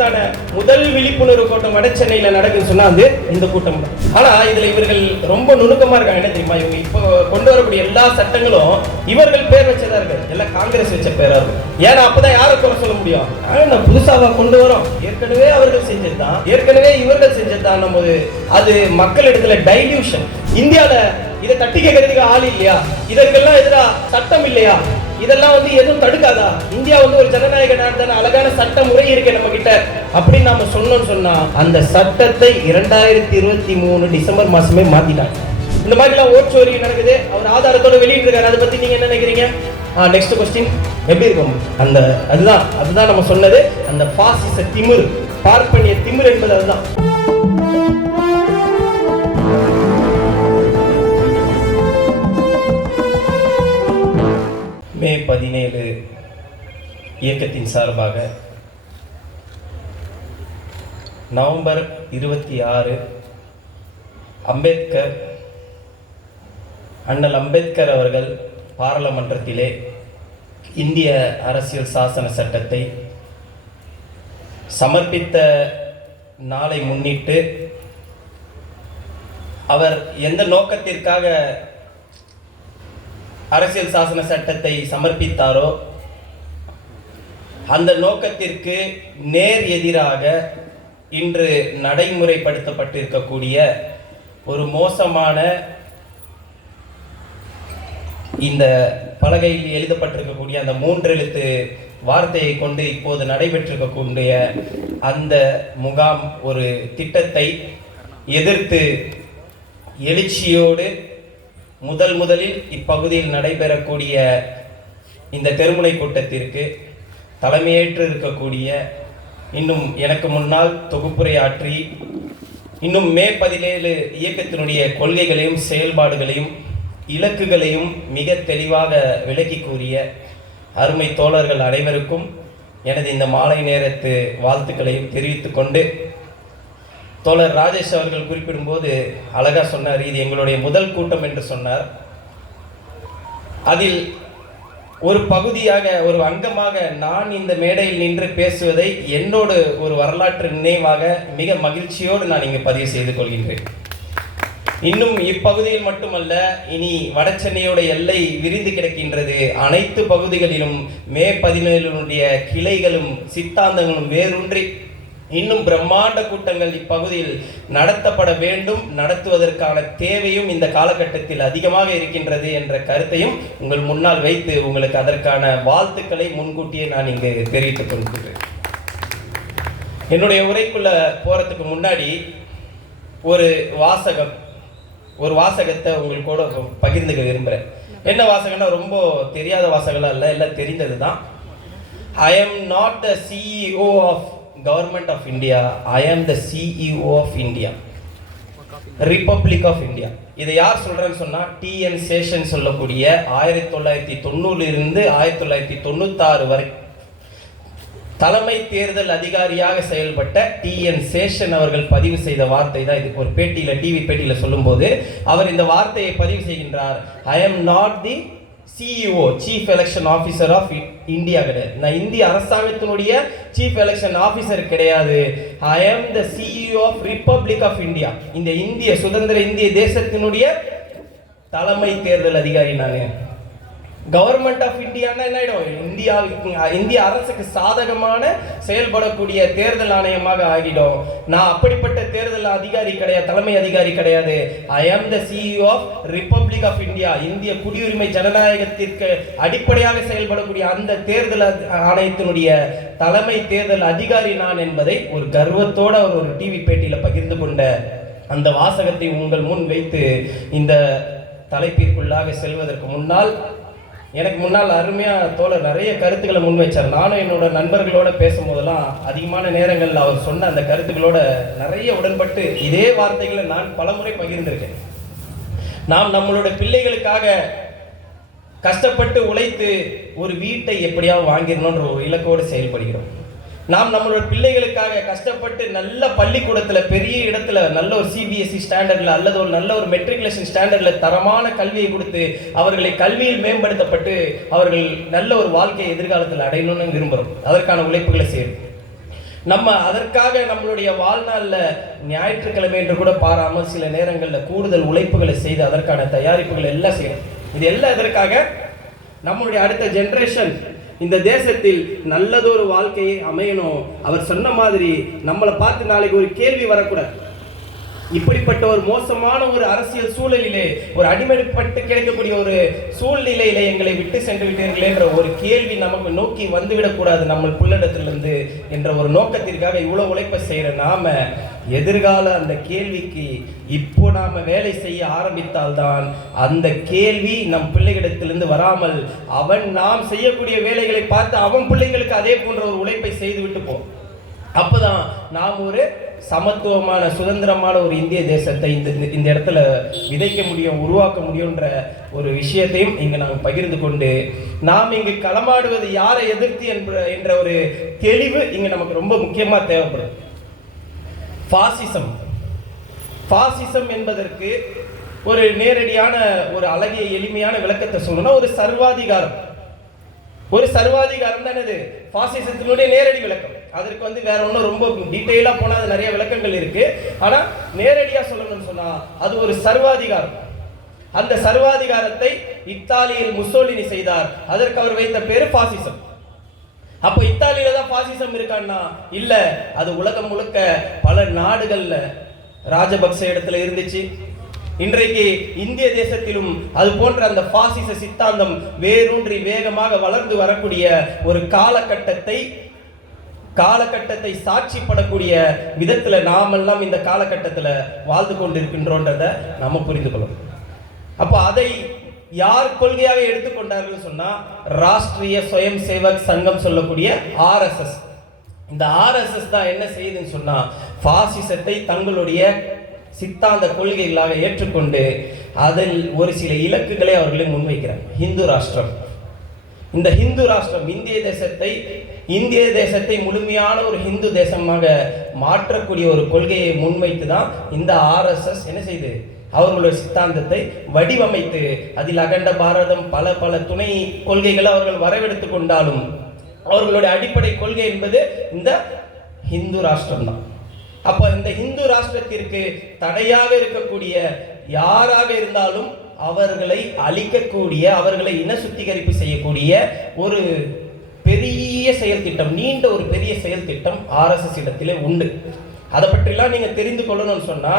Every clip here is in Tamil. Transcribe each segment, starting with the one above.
குறித்தான முதல் விழிப்புணர்வு கூட்டம் வட சென்னையில நடக்குதுன்னு சொன்னா அது இந்த கூட்டம் தான். ஆனா இதுல இவர்கள் ரொம்ப நுணுக்கமா இருக்காங்க. என்ன தெரியுமா, இவங்க இப்போ கொண்டு வரக்கூடிய எல்லா சட்டங்களும் இவர்கள் பேர் வச்சதா இருக்கு, எல்லாம் காங்கிரஸ் வச்ச பேரா இருக்கும். ஏன்னா அப்பதான் யாரை குறை சொல்ல முடியும்? நான் புதுசாவா கொண்டு வரோம், ஏற்கனவே அவர்கள் செஞ்சதுதான், ஏற்கனவே இவர்கள் செஞ்சதுதான். போது அது மக்கள் இடத்துல டைல்யூஷன். இந்தியால இதை தட்டி கேட்கறதுக்கு ஆள் இல்லையா? இதற்கெல்லாம் எதிராக சட்டம் இல்லையா? இதெல்லாம் எதுவும் தடுக்காதா? இந்தியா ஒரு ஜனநாயக நாடு தானே, அழகான சட்ட முறை இருக்கு நம்ம கிட்ட அப்படின்னு நாம சொன்னா அந்த சட்டத்தை 2023 டிசம்பர் மாசமே மாத்திட்டாங்க. இந்த மாதிரி எல்லாம் ஓட்சோரி நடக்குது, அவர் ஆதாரத்தோட வெளியிட்டு இருக்காரு. அதை பத்தி நீங்க என்ன நினைக்கிறீங்க? நெக்ஸ்ட் கொஸ்டின் எப்படி இருக்கும்? அதுதான் நம்ம சொன்னது, அந்த பாசிச திமிர், பார்ப்பனிய திமிர் என்பது அதுதான். மே 17 இயக்கத்தின் சார்பாக நவம்பர் 26 அண்ணல் அம்பேத்கர் அவர்கள் பாராளுமன்றத்திலே இந்திய அரசியல் சாசன சட்டத்தை சமர்ப்பித்த நாளை முன்னிட்டு அவர் எந்த நோக்கத்திற்காக அரசியல் சாசன சட்டத்தை சமர்ப்பித்தாரோ அந்த நோக்கத்திற்கு நேர் எதிராக இன்று நடைமுறைப்படுத்தப்பட்டிருக்கக்கூடிய ஒரு மோசமான இந்த பலகையில் எழுதப்பட்டிருக்கக்கூடிய அந்த 3 எழுத்து வார்த்தையை கொண்டு இப்போது நடைபெற்றிருக்கக்கூடிய அந்த முகாம் ஒரு திட்டத்தை எதிர்த்து எழுச்சியோடு முதலில் இப்பகுதியில் நடைபெறக்கூடிய இந்த தெருமுனை கூட்டத்திற்கு தலைமையேற்று இருக்கக்கூடிய, இன்னும் எனக்கு முன்னால் தொகுப்புரையாற்றி இன்னும் மே 17 இயக்கத்தினுடைய கொள்கைகளையும் செயல்பாடுகளையும் இலக்குகளையும் மிக தெளிவாக விளக்கி கூறிய அருமை தோழர்கள் அனைவருக்கும் எனது இந்த மாலை நேரத்து வாழ்த்துக்களையும் தெரிவித்துக் கொண்டு, தோழர் ராஜேஷ் அவர்கள் குறிப்பிடும்போது அழகா சொன்னார், இது எங்களுடைய முதல் கூட்டம் என்று சொன்னார். அதில் ஒரு பகுதியாக, ஒரு அங்கமாக நான் இந்த மேடையில் நின்று பேசுவதை என்னோடு ஒரு வரலாற்று நினைவாக மிக மகிழ்ச்சியோடு நான் இங்கு பதிவு செய்து கொள்கின்றேன். இன்னும் இப்பகுதியில் மட்டுமல்ல, இனி வட சென்னையோட எல்லை விரிந்து கிடக்கின்றது. அனைத்து பகுதிகளிலும் மே 17 கிளைகளும் சித்தாந்தங்களும் வேரூன்றி இன்னும் பிரம்மாண்ட கூட்டங்கள் இப்பகுதியில் நடத்தப்பட வேண்டும், நடத்துவதற்கான தேவையும் இந்த காலகட்டத்தில் அதிகமாக இருக்கின்றது என்ற கருத்தையும் உங்கள் முன்னால் வைத்து உங்களுக்கு அதற்கான வாழ்த்துக்களை முன்கூட்டியே நான் இங்கு தெரிவித்துக் கொள்கிறேன். என்னுடைய உரைக்குள்ள போறதுக்கு முன்னாடி ஒரு வாசகத்தை உங்களுக்கூட பகிர்ந்துக்க விரும்புகிறேன். என்ன வாசகம்னா ரொம்ப தெரியாத வாசகம்லாம் இல்லை, எல்லாம் தெரிந்தது தான். I am not the CEO of Government of India, I am the CEO of India, Republic of India. இதை யார் சொல்றேன்னு சொன்னா TN சேஷன் சொல்லக்கூடிய 1990 இருந்து 1996 வரை தலைமை தேர்தல் அதிகாரியாக செயல்பட்ட TN சேஷன் அவர்கள் பதிவு செய்த வார்த்தை தான். இதுக்கு ஒரு பேட்டியில, டிவி பேட்டியில சொல்லும்போது அவர் இந்த வார்த்தையை பதிவு செய்கின்றார். I am not the CEO, Chief Election Officer of India கிடையாது. நான் இந்திய அரசாங்கத்தினுடைய Chief Election Officer கிடையாது. I am the CEO of Republic of India. இந்த இந்திய சுதந்திர இந்திய தேசத்தினுடைய தலைமை தேர்தல் அதிகாரி நானு. கவர்மெண்ட் ஆஃப் இந்தியான்னா என்ன ஆயிடும்? இந்திய அரசுக்கு சாதகமான செயல்படக்கூடிய தேர்தல் ஆணையமாக ஆகிடும். நான் அப்படிப்பட்ட தேர்தல் அதிகாரி கிடையாது, தலைமை அதிகாரி கிடையாது. I am the CEO of republic of India. இந்திய குடியுரிமை ஜனநாயகத்திற்கு அடிப்படையாக செயல்படக்கூடிய அந்த தேர்தல் ஆணையத்தினுடைய தலைமை தேர்தல் அதிகாரி நான் என்பதை ஒரு கர்வத்தோட ஒரு டிவி பேட்டியில பகிர்ந்து கொண்ட அந்த வாசகத்தை உங்கள் முன் வைத்து இந்த தலைப்பிற்குள்ளாக செல்வதற்கு முன்னால், எனக்கு முன்னால் அருமையாக தோழர் நிறைய கருத்துக்களை முன் வச்சார். நானும் என்னோட நண்பர்களோட பேசும்போதெல்லாம் அதிகமான நேரங்களில் அவர் சொன்ன அந்த கருத்துக்களோட நிறைய உடன்பட்டு இதே வார்த்தைகளை நான் பலமுறை பகிர்ந்திருக்கேன். நாம் நம்மளோட பிள்ளைகளுக்காக கஷ்டப்பட்டு உழைத்து ஒரு வீட்டை எப்படியாவது வாங்கிடணுன்ற ஒரு இலக்கோடு செயல்படுகிறோம். நாம் நம்மளோட பிள்ளைகளுக்காக கஷ்டப்பட்டு நல்ல பள்ளிக்கூடத்தில் பெரிய இடத்துல நல்ல ஒரு CBSE ஸ்டாண்டர்டில் அல்லது ஒரு நல்ல ஒரு மெட்ரிகுலேஷன் ஸ்டாண்டர்டில் தரமான கல்வியை கொடுத்து அவர்களை கல்வியில் மேம்படுத்தப்பட்டு அவர்கள் நல்ல ஒரு வாழ்க்கையை எதிர்காலத்தில் அடையணும்னு விரும்புகிறோம். அதற்கான உழைப்புகளை செய்யணும். நம்ம அதற்காக நம்மளுடைய வாழ்நாளில் ஞாயிற்றுக்கிழமை என்று கூட பாராமல் சில நேரங்களில் கூடுதல் உழைப்புகளை செய்து அதற்கான தயாரிப்புகள் எல்லாம் செய்யணும். இது எல்லாம் எதற்காக? நம்மளுடைய அடுத்த ஜெனரேஷன் இந்த தேசத்தில் நல்லதொரு வாழ்க்கையை அமையணும். அவர் சொன்ன மாதிரி நம்மளை பார்த்து நாளைக்கு ஒரு கேள்வி வரக்கூடாது. இப்படிப்பட்ட ஒரு மோசமான ஒரு அரசியல் சூழலிலே, ஒரு அடிமைப்பட்டு கிடைக்கக்கூடிய ஒரு சூழ்நிலையிலே எங்களை விட்டு சென்று விட்டீர்களே என்ற ஒரு கேள்வி நமக்கு நோக்கி வந்துவிடக்கூடாது நம்ம புள்ளிடத்திலிருந்து என்ற ஒரு நோக்கத்திற்காக இவ்வளவு உழைப்பை செய்கிற நாம எதிர்கால அந்த கேள்விக்கு இப்போ நாம வேலை செய்ய ஆரம்பித்தால்தான் அந்த கேள்வி நம் பிள்ளைகளிடத்திலிருந்து வராமல் அவன் நாம் செய்யக்கூடிய வேலைகளை பார்த்து அவன் பிள்ளைங்களுக்கு அதே போன்ற ஒரு உழைப்பை செய்து விட்டு போ. அப்போதான் நாம் ஒரு சமத்துவமான சுதந்திரமான ஒரு இந்திய தேசத்தை இந்த இடத்துல விதைக்க முடியும், உருவாக்க முடியும்ன்ற ஒரு விஷயத்தையும் இங்கு நாம் பகிர்ந்து கொண்டு, நாம் இங்கு களமாடுவது யாரை எதிர்த்து என்ற ஒரு தெளிவு இங்கு நமக்கு ரொம்ப முக்கியமாக தேவைப்படும். பாசிசம் என்பதற்கு ஒரு நேரடியான ஒரு அழகிய எளிமையான விளக்கத்தை சொல்லணும்னா ஒரு சர்வாதிகாரம். ஒரு சர்வாதிகாரம் தான் இது பாசிசத்தினுடைய நேரடி விளக்கம். அதற்கு வேற ஒன்றும் ரொம்ப டீட்டெயிலாக போனால் அது நிறைய விளக்கங்கள் இருக்கு. ஆனால் நேரடியாக சொல்லணும்னு சொன்னால் அது ஒரு சர்வாதிகாரம். அந்த சர்வாதிகாரத்தை இத்தாலியில் முசோலினி செய்தார். அதற்கு அவர் வைத்த பேரு பாசிசம். அப்போ இத்தாலியில தான் பாசிசம் இருக்கான்னா இல்ல, அது உலகம் முழுக்க பல நாடுகள்ல ராஜபக்ச இடத்துல இருந்துச்சு. இன்றைக்கு இந்திய தேசத்திலும் அது போன்ற அந்த பாசிச சித்தாந்தம் வேரூன்றி வேகமாக வளர்ந்து வரக்கூடிய ஒரு காலகட்டத்தை சாட்சிப்படக்கூடிய விதத்துல நாமெல்லாம் இந்த காலகட்டத்தில் வாழ்ந்து கொண்டிருக்கின்றோன்றத நாம புரிந்து கொள்ளும். அப்ப அதை யார் கொள்கையாக எடுத்துக்கொண்டார்கள் சொன்னா ராஷ்டிரிய சுயம் சேவக் சங்கம் சொல்லக்கூடிய RSS. இந்த RSS தான் என்ன செய்யுதுன்னு சொன்னா பாசிசத்தை தங்களுடைய சித்தாந்த கொள்கைகளாக ஏற்றுக்கொண்டு அதில் ஒரு சில இலக்குகளை அவர்களை முன்வைக்கிறார். இந்து ராஷ்டிரம், இந்த இந்து ராஷ்டிரம் இந்திய தேசத்தை முழுமையான ஒரு இந்து தேசமாக மாற்றக்கூடிய ஒரு கொள்கையை முன்வைத்து தான் இந்த RSS என்ன செய்து அவர்களுடைய சித்தாந்தத்தை வடிவமைத்து அதில் அகண்ட பாரதம் பல துணை கொள்கைகளை அவர்கள் வரவெடுத்து கொண்டாலும் அவர்களுடைய அடிப்படை கொள்கை என்பது இந்த இந்து ராஷ்டிரம் தான். அப்ப இந்த இந்து ராஷ்டிரத்திற்கு தடையாக இருக்கக்கூடிய யாராக இருந்தாலும் அவர்களை அழிக்கக்கூடிய, அவர்களை இன சுத்திகரிப்பு செய்யக்கூடிய ஒரு பெரிய செயல் திட்டம், நீண்ட ஒரு பெரிய செயல் திட்டம் RSS இடத்திலே உண்டு. அதை பற்றிலாம் நீங்க தெரிந்து கொள்ளணும்னு சொன்னா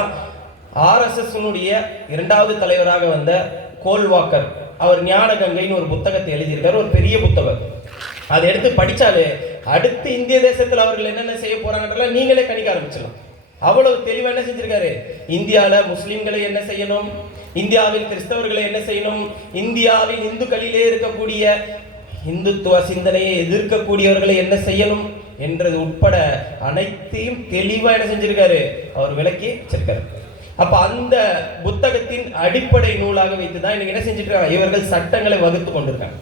RSS இரண்டாவது தலைவராக வந்த கோல்வாக்கர் அவர் ஞான கங்கைன்னு ஒரு புத்தகத்தை எழுதியிருக்காரு, ஒரு பெரிய புத்தகம். அதை எடுத்து படிச்சாலே அடுத்து இந்திய தேசத்தில் அவர்கள் என்னென்ன செய்ய போறாங்கன்றலாம் நீங்களே கணிக்க ஆரம்பிச்சிடலாம். அவ்வளவு தெளிவா என்ன செஞ்சிருக்காரு. இந்தியாவில் முஸ்லிம்களை என்ன செய்யணும், இந்தியாவில் கிறிஸ்தவர்களை என்ன செய்யணும், இந்தியாவில் இந்துக்களிலே இருக்கக்கூடிய இந்துத்துவ சிந்தனையை எதிர்க்கக்கூடியவர்களை என்ன செய்யணும் என்றது உட்பட அனைத்தையும் தெளிவா என்ன செஞ்சிருக்காரு, அவர் விளக்கி வச்சிருக்காரு. அப்ப அந்த புத்தகத்தின் அடிப்படை நூலாக வைத்துதான் இன்னைக்கு என்ன செஞ்சுட்டு இருக்காங்க, இவர்கள் சட்டங்களை வகுத்து கொண்டிருக்காங்க.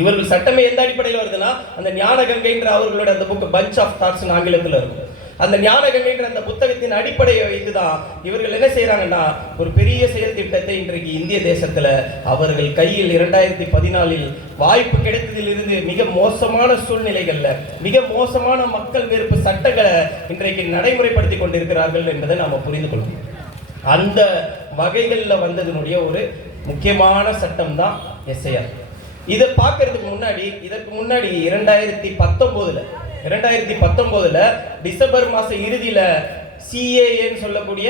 இவர்கள் சட்டமே எந்த அடிப்படையில் வருதுன்னா அந்த ஞான கங்கைன்ற அவர்களோட அந்த புக் பஞ்ச் ஆஃப் தாட்ஸ் ஆங்கிலத்தில் இருக்கும். அந்த ஞான கங்கைன்ற அந்த புத்தகத்தின் அடிப்படையை வைத்துதான் இவர்கள் என்ன செய்யறாங்கன்னா ஒரு பெரிய செயல் திட்டத்தை இன்றைக்கு இந்திய தேசத்துல அவர்கள் கையில் 2014 வாய்ப்பு கிடைத்ததிலிருந்து மிக மோசமான சூழ்நிலைகள்ல மிக மோசமான மக்கள் வெறுப்பு சட்டங்களை இன்றைக்கு நடைமுறைப்படுத்தி கொண்டிருக்கிறார்கள் என்பதை நாம புரிந்து கொள்வோம். அந்த வகைகளில் வந்ததனுடைய ஒரு முக்கியமான சட்டம் தான் SIR. இதை பார்க்கறதுக்கு முன்னாடி இதற்கு முன்னாடி 2019 டிசம்பர் மாச இறுதியில CAAன்னு சொல்லக்கூடிய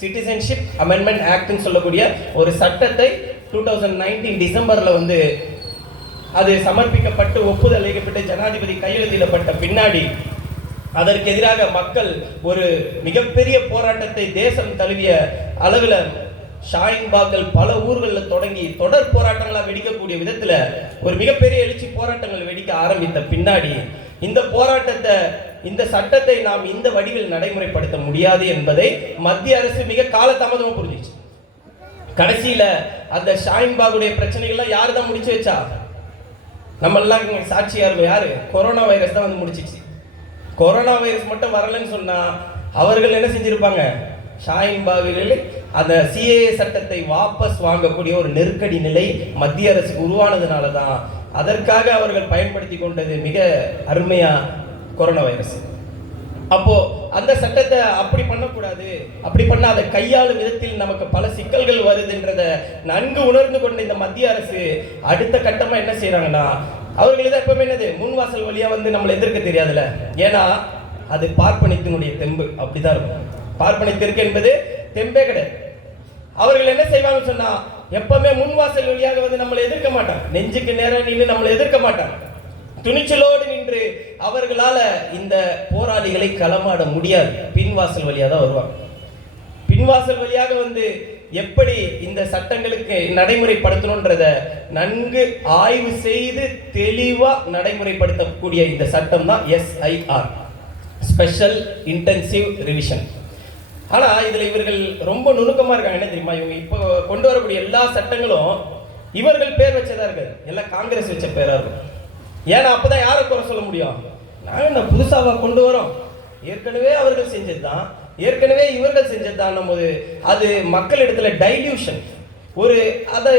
சிட்டிசன்ஷிப் அமெண்ட்மெண்ட் ஆக்ட்னு சொல்லக்கூடிய ஒரு சட்டத்தை 2019 டிசம்பர்ல அது சமர்ப்பிக்கப்பட்டு ஒப்புதல் அளிக்கப்பட்டு ஜனாதிபதி கையெழுத்திடப்பட்ட பின்னாடி அதற்கு எதிராக மக்கள் ஒரு மிகப்பெரிய போராட்டத்தை தேசம் தழுவிய அளவில் ஷாயின்பாக்கள் பல ஊர்களில் தொடங்கி தொடர் போராட்டங்களாக வெடிக்கக்கூடிய விதத்துல ஒரு மிகப்பெரிய எழுச்சி போராட்டங்கள் வெடிக்க ஆரம்பித்த பின்னாடி இந்த போராட்டத்தை இந்த சட்டத்தை நாம் இந்த வடிவில் நடைமுறைப்படுத்த முடியாது என்பதை மத்திய அரசு மிக காலதாமதமா புரிஞ்சிச்சு. கடைசியில அந்த ஷாயின்பாகுடைய பிரச்சனைகள்லாம் யாரு தான் முடிச்சு வச்சா, நம்ம எல்லாம் சாட்சியா இருக்கும். யாரு? கொரோனா வைரஸ் தான் முடிச்சிச்சு. கொரோனா வைரஸ் மட்டும் வரலன்னு சொன்னா அவர்கள் என்ன செஞ்சிருப்பாங்க, ஷாயின்பாகில் அந்த CAA சட்டத்தை வாபஸ் வாங்கக்கூடிய ஒரு நெருக்கடி நிலை மத்திய அரசுக்கு உருவானதுனால தான் அதற்காக அவர்கள் பயன்படுத்தி கொண்டது மிக அருமையா கொரோனா வைரஸ். அப்போ அந்த சட்டத்தை அப்படி பண்ணக்கூடாது, அப்படி பண்ண அதை கையாளும் விதத்தில் நமக்கு பல சிக்கல்கள் வருதுன்றத நன்கு உணர்ந்து கொண்ட இந்த மத்திய அரசு அடுத்த கட்டமா என்ன செய்யறாங்கன்னா, அவர்களுக்கு தான் எப்பவுமே என்னது முன்வாசல் வழியா வந்து நம்மளை எதிர்க்க தெரியாதுல்ல. ஏன்னா அது பார்ப்பனியத்தினுடைய தெம்பு அப்படிதான் இருக்கும். பார்ப்பனியத்திற்கு என்பது தெம்பே கிடையாது. அவர்கள் என்ன செய்வாங்கன்னு சொன்னா, எப்பவுமே முன்வாசல் வழியாக வந்து நம்மளை எதிர்க்க மாட்டாங்க, நெஞ்சுக்கு நேரம் நின்று நம்மளை எதிர்க்க மாட்டாங்க. துணிச்சலோடு நின்று அவர்களால இந்த போராளிகளை களமாட முடியாது. பின்வாசல் வழியாக தான் வருவாங்க. பின்வாசல் வழியாக வந்து எப்படி இந்த சட்டங்களுக்கு நடைமுறைப்படுத்தணும்ன்றத நன்கு ஆய்வு செய்து தெளிவா நடைமுறைப்படுத்தக்கூடிய இந்த சட்டம் தான் SIR, ஸ்பெஷல் இன்டென்சிவ் ரிவிஷன். ஆனா இதுல இவர்கள் ரொம்ப நுணுக்கமா இருக்காங்க. என்ன தெரியுமா, இவங்க இப்போ கொண்டு வரக்கூடிய எல்லா சட்டங்களும் இவர்கள் பேர் வச்சதா இருக்காது, எல்லாம் காங்கிரஸ் வச்ச பேரா இருக்கும். ஏன்னா அப்பதான் யாரை குறை சொல்ல முடியும், நான் என்ன புதுசாவா கொண்டு வரோம், ஏற்கனவே அவர்கள் செஞ்சதுதான், ஏற்கனவே இவர்கள் செஞ்சதுதான் போது அது மக்களிடத்துல டைல்யூஷன், ஒரு அதை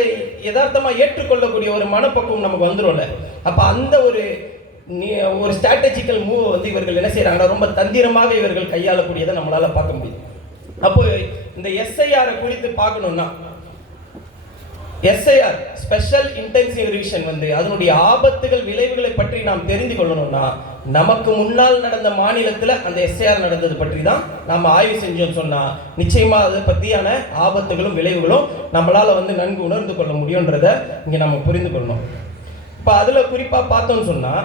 யதார்த்தமா ஏற்றுக்கொள்ளக்கூடிய ஒரு மனப்பக்குவம் நமக்கு வந்துடும்ல. அப்ப அந்த ஒரு ஸ்ட்ராட்டஜிக்கல் மூவ் வந்து இவர்கள் என்ன செய்யறாங்கன்னா ரொம்ப தந்திரமாக இவர்கள் கையாளக்கூடியதை நம்மளால பார்க்க முடியும். அப்போ இந்த SIR குறித்து பார்க்கணும்னா, SIR ஸ்பெஷல் இன்டென்சிவ் ரிவிஷன் வந்து அதனுடைய ஆபத்துகள் விளைவுகளை பற்றி நாம் தெரிந்து கொள்ளணும்னா, நமக்கு முன்னால் நடந்த மாநிலத்தில் அந்த SIR நடந்தது பற்றி தான் நாம் ஆய்வு செஞ்சோம்னு சொன்னா நிச்சயமா அதை பற்றியான ஆபத்துகளும் விளைவுகளும் நம்மளால வந்து நன்கு உணர்ந்து கொள்ள முடியும்ன்றத இங்க நம்ம புரிந்து கொள்ளணும். இப்போ அதுல குறிப்பா பார்த்தோம்னு சொன்னா,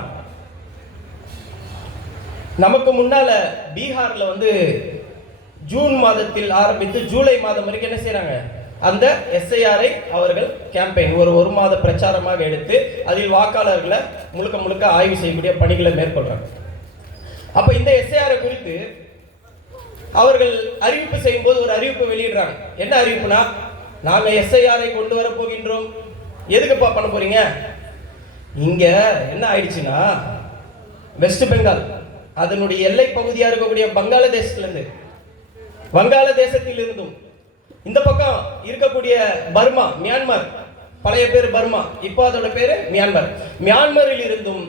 நமக்கு முன்னால பீகார்ல வந்து ஜூன் மாதத்தில் ஆரம்பித்து ஜூலை மாதம் வரைக்கும் என்ன செய்யறாங்க, அந்த SIR-ஐ அவர்கள் கேம்பெயின் ஒரு மாத பிரச்சாரமாக எடுத்து அதில் வாக்காளர்களை முழுக்க முழுக்க ஆய்வு செய்யக்கூடிய பணிகளை மேற்கொள்றாங்க. அப்ப இந்த SIR குறித்து அவர்கள் அறிவிப்பு செய்யும் போது ஒரு அறிவிப்பு வெளியிடுறாங்க. என்ன அறிவிப்புனா, நாங்க SIR-ஐ கொண்டு வர போகின்றோம். எதுக்குப்பா பண்ண போறீங்க, இங்க என்ன ஆயிடுச்சுன்னா வெஸ்ட் பெங்கால் அதனுடைய எல்லை பகுதியா இருக்கக்கூடிய வங்காளதேசத்தில் இருந்தும் இந்த பக்கம் இருக்கக்கூடிய பர்மா, மியான்மர், பழைய பேர் பர்மா, இப்போ அதோட பேரு மியான்மரில் இருந்தும்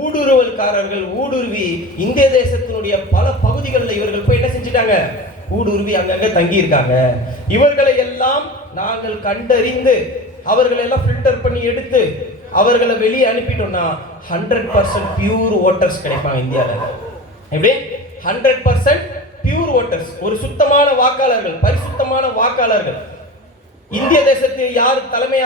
ஊடுருவல்காரர்கள் ஊடுருவி இந்திய தேசத்தினுடைய பல பகுதிகளில் இவர்கள் போய் என்ன செஞ்சுட்டாங்க, ஊடுருவி அங்கங்க தங்கி இருக்காங்க. இவர்களை எல்லாம் நாங்கள் கண்டறிந்து அவர்களை எல்லாம் ஃபில்டர் பண்ணி எடுத்து அவர்களை வெளியே அனுப்பிட்டோம்னா 100% பியூர் ஓட்டர்ஸ் கிடைப்பாங்க இந்தியாவில். எப்படி 100% பியூர் ஓட்டர்ஸ், ஒரு சுத்தமான வாக்காளர்கள், பரிசுத்தமான வாக்காளர்கள், இந்திய தேசத்தில் யார் தலைமை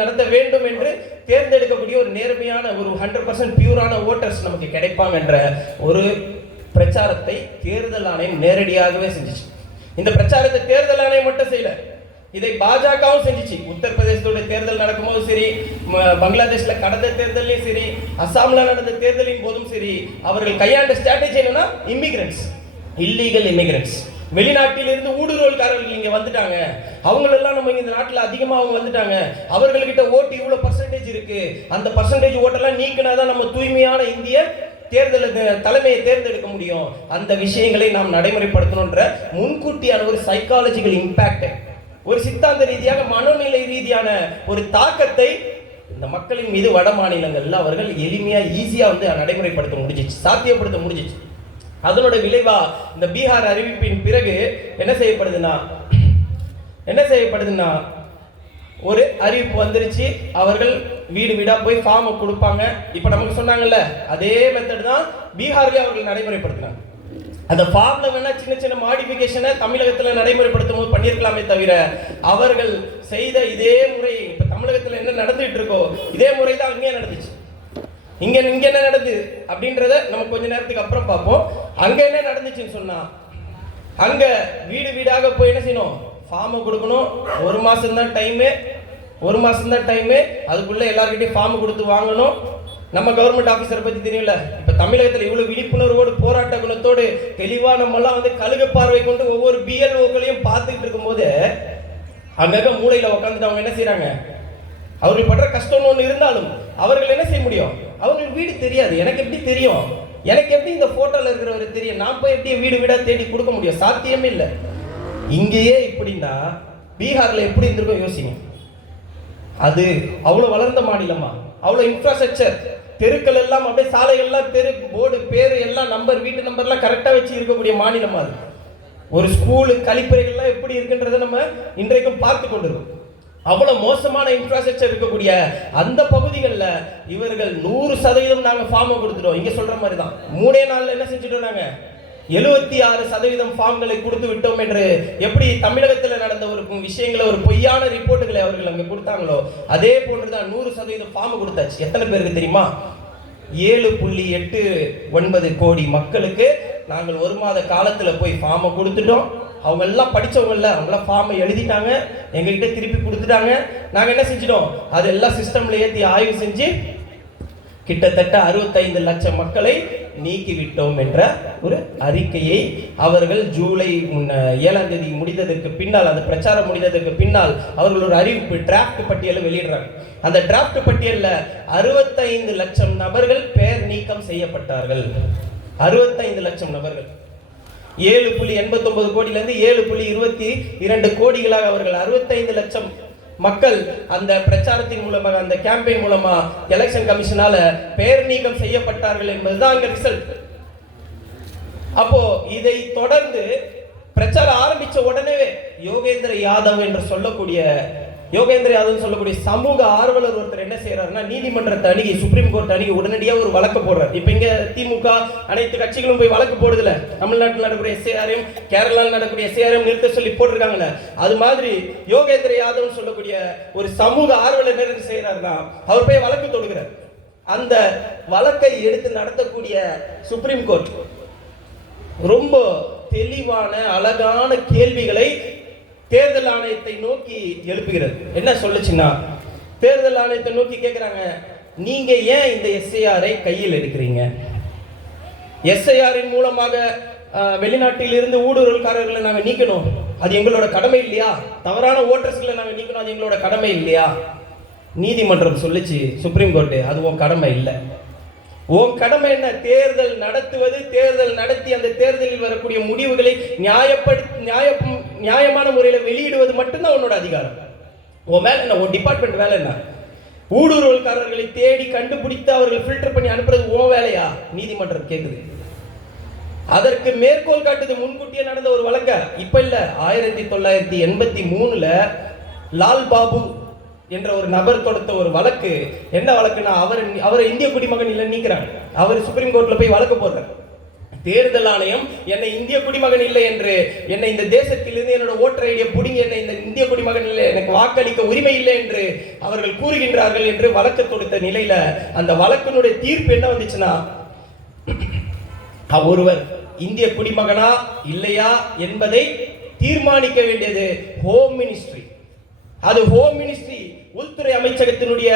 நடத்த வேண்டும் என்று தேர்ந்தெடுக்கக்கூடிய ஒரு நேர்மையான ஒரு 100% பியூரான ஓட்டர்ஸ் நமக்கு கிடைப்பாங்க என்ற ஒரு பிரச்சாரத்தை தேர்தல் ஆணையம் நேரடியாகவே செஞ்சிச்சு. இந்த பிரச்சாரத்தை தேர்தல் ஆணையம் மட்டும் செய்யல, இதை பாஜகவும் செஞ்சிச்சு. உத்தரப்பிரதேசத்துடைய தேர்தல் நடக்கும்போது சரி, பங்களாதேஷ்ல கடந்த தேர்தலையும் சரி, அசாம்ல நடந்த தேர்தலின் போதும் சரி, அவர்கள் கையாண்ட ஸ்ட்ராட்டஜி என்னன்னா, இமிகிரன்ட்ஸ், இல்லீகல் இமிகிரன்ட்ஸ், வெளிநாட்டிலிருந்து ஊடுருவல்காரர்கள் இங்க வந்துட்டாங்க, அவங்களெல்லாம் நம்ம இந்த நாட்டில் அதிகமாக அவங்க வந்துட்டாங்க, அவர்கள்கிட்ட ஓட்டு இவ்வளவு பர்சன்டேஜ் இருக்கு, அந்த பர்சன்டேஜ் ஓட்டெல்லாம் நீக்கினாதான் நம்ம தூய்மையான இந்திய தலைமையை தேர்ந்தெடுக்க முடியும். அந்த விஷயங்களை நாம் நடைமுறைப்படுத்தணும்ன்ற முன்கூட்டியான ஒரு சைக்காலஜிக்கல் இம்பாக்ட், ஒரு சித்தாந்த ரீதியாக மனநிலை ரீதியான ஒரு தாக்கத்தை இந்த மக்களின் மீது வட மாநிலங்கள்ல அவர்கள் எளிமையா ஈஸியா வந்து நடைமுறைப்படுத்த முடிஞ்சிச்சு, சாத்தியப்படுத்த முடிஞ்சிச்சு. அதனோட விளைவா இந்த பீகார் அறிவிப்பின் பிறகு என்ன செய்யப்படுதுன்னா ஒரு அறிவிப்பு வந்துருச்சு. அவர்கள் வீடு வீடா போய் ஃபார்ம் கொடுப்பாங்க. இப்ப நமக்கு சொன்னாங்கல்ல, அதே மெத்தட் தான் பீகார்லயே அவர்கள் நடைமுறைப்படுத்தினாங்க. அந்த ஃபார்ம்ல வேணா சின்ன சின்ன மாடிஃபிகேஷனை தமிழகத்தில் நடைமுறைப்படுத்தும் போது பண்ணியிருக்கலாமே தவிர, அவர்கள் செய்த இதே முறை இப்ப தமிழகத்தில் என்ன நடந்துட்டு இருக்கோ இதே முறை தான் அங்கேயே நடந்துச்சு. இங்க என்ன நடந்து அப்படின்றத நம்ம கொஞ்ச நேரத்துக்கு அப்புறம் பார்ப்போம். அங்க என்ன நடந்துச்சுன்னு சொன்னா, அங்க வீடு வீடாக போய் என்ன செய்யணும், ஃபார்மை கொடுக்கணும். ஒரு மாசம் தான் டைமு, அதுக்குள்ள எல்லார்கிட்டையும் ஃபார்ம் கொடுத்து வாங்கணும். நம்ம கவர்மெண்ட் ஆபீசரை பத்தி தெரியல, இப்ப தமிழகத்தில் இவ்வளவு விழிப்புணர்வோடு போராட்ட குணத்தோடு தெளிவா நம்ம எல்லாம் வந்து கழுகு பார்வை கொண்டு ஒவ்வொரு BLO-களையும் பார்த்துட்டு இருக்கும் போது அங்கங்க மூளையில உட்காந்துட்டு அவங்க என்ன செய்யறாங்க, அவர்கள் படுற கஷ்டம்னு ஒன்று இருந்தாலும் அவர்கள் என்ன செய்ய முடியும், அவங்களுக்கு வீடு தெரியாது, எனக்கு எப்படி தெரியும், எனக்கு எப்படி இந்த போட்டோல இருக்கிறவரு தெரியும், நான் போய் எப்படி வீடு வீடா தேடி கொடுக்க முடியும், சாத்தியமே இல்லை. இங்கேயே இப்படின்னா பீகார்ல எப்படி இருந்திருக்கும் யோசிங்க. அது அவ்வளவு வளர்ந்த மாநிலமா, அவ்வளவு இன்ஃப்ராஸ்ட்ரக்சர் தெருக்கள் எல்லாம் அப்படியே சாலைகள்லாம் தெரு போர்டு பேரு எல்லாம் நம்பர் வீட்டு நம்பர்லாம் கரெக்டாக வச்சு இருக்கக்கூடிய மாநிலம் அது. ஒரு ஸ்கூலு கழிப்பறைகள்லாம் எப்படி இருக்குன்றதை நம்ம இன்றைக்கும் பார்த்து கொண்டிருக்கோம். அவ்வளோ மோசமான இன்ஃப்ராஸ்ட்ரக்சர் இருக்கக்கூடிய அந்த பகுதிகளில் இவர்கள் 100% நாங்கள் ஃபார்மை கொடுத்துட்டோம். இங்கே சொல்கிற மாதிரி தான் 3 நாளில் என்ன செஞ்சுட்டோம், நாங்கள் 76% ஃபார்ம்களை கொடுத்து விட்டோம் என்று எப்படி தமிழகத்தில் நடந்த ஒரு விஷயங்களை, ஒரு பொய்யான ரிப்போர்ட்டுகளை அவர்கள் அங்கே கொடுத்தாங்களோ அதே போன்றுதான் 100% ஃபார்ம் கொடுத்தாச்சு. எத்தனை பேருக்கு தெரியுமா? 7.89 கோடி மக்களுக்கு நாங்கள் 1 மாத காலத்தில் போய் ஃபார்மை கொடுத்துட்டோம். அவங்க எல்லாம் படித்தவங்கள அவங்களாம் ஃபார்மை எழுதிட்டாங்க, எங்ககிட்ட திருப்பி கொடுத்துட்டாங்க. நாங்கள் என்ன செஞ்சிட்டோம், அதெல்லாம் சிஸ்டமில் ஏற்றி ஆய்வு செஞ்சு கிட்டத்தட்ட 65 லட்சம் மக்களை நீக்கிவிட்டோம் என்ற ஒரு அறிக்கையை அவர்கள் ஜூலை 7ஆம் தேதி முடிந்ததற்கு பின்னால், அந்த பிரச்சாரம் முடிந்ததற்கு பின்னால் அவர்கள் ஒரு அறிவிப்பு டிராஃப்ட் பட்டியலை வெளியிடுறாங்க. அந்த டிராஃப்ட் பட்டியலில் 65 லட்சம் நபர்கள் பெயர் நீக்கம் செய்யப்பட்டார்கள். 65 லட்சம் நபர்கள் 7.89 கோடியிலிருந்து 7.22 கோடிகளாக அவர்கள் 65 லட்சம் மக்கள் அந்த பிரச்சாரத்தின் மூலமாக, அந்த கேம்பெயின் மூலமா எலெக்ஷன் கமிஷனால பெயர் நீக்கம் செய்யப்பட்டார்கள் என்பதுதான் அங்க ரிசல்ட். அப்போ இதை தொடர்ந்து பிரச்சாரம் ஆரம்பிச்ச உடனே யோகேந்திர யாதவ் சொல்லக்கூடிய சமூக ஆர்வலர் ஒருத்தர் என்ன செய்யறாருன்னா, நீதிமன்றத்தை அணுகி, சுப்ரீம் கோர்ட் அணுகி உடனடியாக ஒரு வழக்கு போடுறாரு. இப்ப இங்க திமுக அனைத்து கட்சிகளும் போய் வழக்கு போடுதுல, தமிழ்நாட்டில் நடக்கக்கூடிய எஸ்ஐஆரையும் கேரளாவில் நடக்கக்கூடிய எஸ்ஐஆரையும் நிறுத்த சொல்லி போட்டிருக்காங்கல்ல, அது மாதிரி யோகேந்திர யாதவ் சொல்லக்கூடிய ஒரு சமூக ஆர்வலர் என்ன செய்யறாருன்னா, அவர் போய் வழக்கு தொடுக்கிறார். அந்த வழக்கை எடுத்து நடத்தக்கூடிய சுப்ரீம் கோர்ட் ரொம்ப தெளிவான அழகான கேள்விகளை தேர்தல் ஆணையத்தை நோக்கி எழுப்புகிறது. என்ன சொல்லுச்சுன்னா, தேர்தல் ஆணையத்தை நோக்கி கேட்கிறாங்க, நீங்க ஏன் இந்த எஸ்ஐஆரை கையில் எடுக்கிறீங்க? எஸ்ஐஆரின் மூலமாக வெளிநாட்டில் இருந்து ஊடுருவல்காரர்களை நாங்கள் நீக்கணும், அது எங்களோட கடமை இல்லையா? தவறான ஓட்டர்ஸ்களை நாங்கள் நீக்கணும், அது எங்களோட கடமை இல்லையா? நீதிமன்றம் சொல்லிச்சு, சுப்ரீம் கோர்ட்டு, அது உன் கடமை இல்லை. உன் கடமை என்ன? தேர்தல் நடத்துவது, தேர்தல் நடத்தி அந்த தேர்தலில் வரக்கூடிய முடிவுகளை நியாயமான முறையில் வெளியிடுவது மட்டும்தான் உன்னோட அதிகாரம். உன் வேலை என்ன? உன் டிபார்ட்மெண்ட் வேலை என்ன? ஊடுருவல்காரர்களை தேடி கண்டுபிடித்து அவர்கள் ஃபில்டர் பண்ணி அனுப்புறது உன் வேலையா? நீதிமன்றம் கேட்குது. அதற்கு மேற்கோள் காட்டுது முன்கூட்டியே நடந்த ஒரு வழக்க. இப்ப இல்ல, 1983 லால் பாபு என்ற ஒரு நபர் தொடுத்த ஒரு வழக்கு. என்ன வழக்குன்னா, அவரை இந்திய குடிமகன் இல்லை நீக்கிறாங்க. அவர் சுப்ரீம் கோர்ட்ல போய் வழக்கு போடுறார். தேர்தல் ஆணையம் என்னை இந்திய குடிமகன் இல்லை என்று, என்னை இந்த தேசத்திலிருந்து என்னோட ஓட்டர் ஐடியை பிடிங்கி என்னை இந்த இந்திய குடிமகன் இல்லை, எனக்கு வாக்களிக்க உரிமை இல்லை என்று அவர்கள் கூறுகின்றார்கள் என்று வழக்கு தொடுத்த நிலையில அந்த வழக்கினுடைய தீர்ப்பு என்ன வந்துச்சுன்னா, ஒருவர் இந்திய குடிமகனா இல்லையா என்பதை தீர்மானிக்க வேண்டியது ஹோம் மினிஸ்ட்ரி. அது ஹோம் மினிஸ்ட்ரி, உள்துறை அமைச்சகத்தினுடைய